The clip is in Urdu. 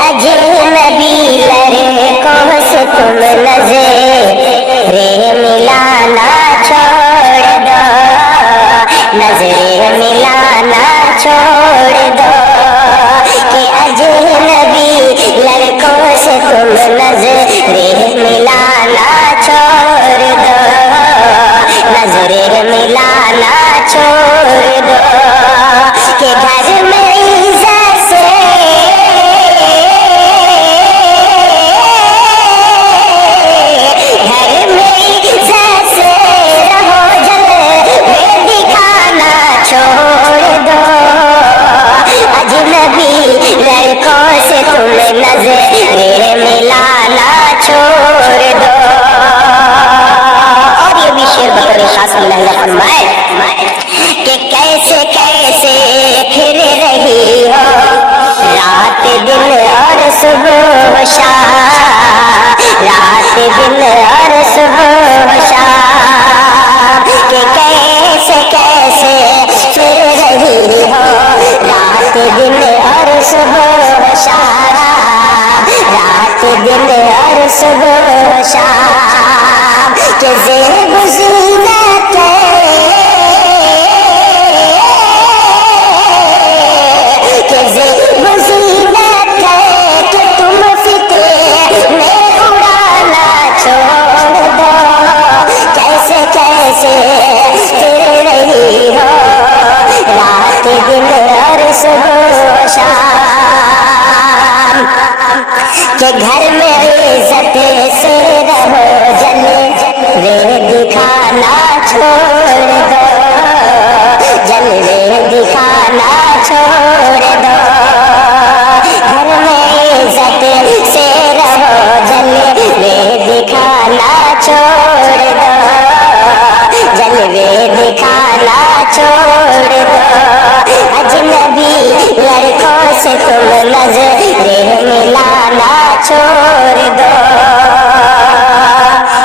اجنبی لڑکوں سے تم نظریں ملانا چھوڑ دو، نظریں ملانا چھوڑ دو، کہ اجنبی لڑکوں سے تم نظریں ملانا چھوڑ دو، نظریں ملانا چھوڑ دو، کہ گھر میں عزت سے لڑکوں سے تم نظریں ملانا چھوڑ دو۔ اور یہ بھی شعر بطور خاص ملحظہ فرمائے کہ کیسے کیسے پھر رہی ہو رات دن اور صبح و شام، رات دن اور صبح و شام، کہ کیسے کیسے پھر رہی ہو رات دن اور صبح و شام، رات دن اور صبح و شام، کہ زیب زینت کہ زیب زینت کہ تم فکرے میں اڑانا چھوڑ دو، کیسے کیسے پھر رہی ہو رات دن اور صبح و شام، کہ گھر میں عزت سے رہو جلوے دکھانا چھوڑ دو، جلوے دکھانا چھوڑ دو، گھر میں عزت سے رہو جلوے دکھانا چھوڑ دو، جلوے دکھانا چھوڑ دو، اجنبی لڑکوں سے تم نظریں ملانا چھوڑ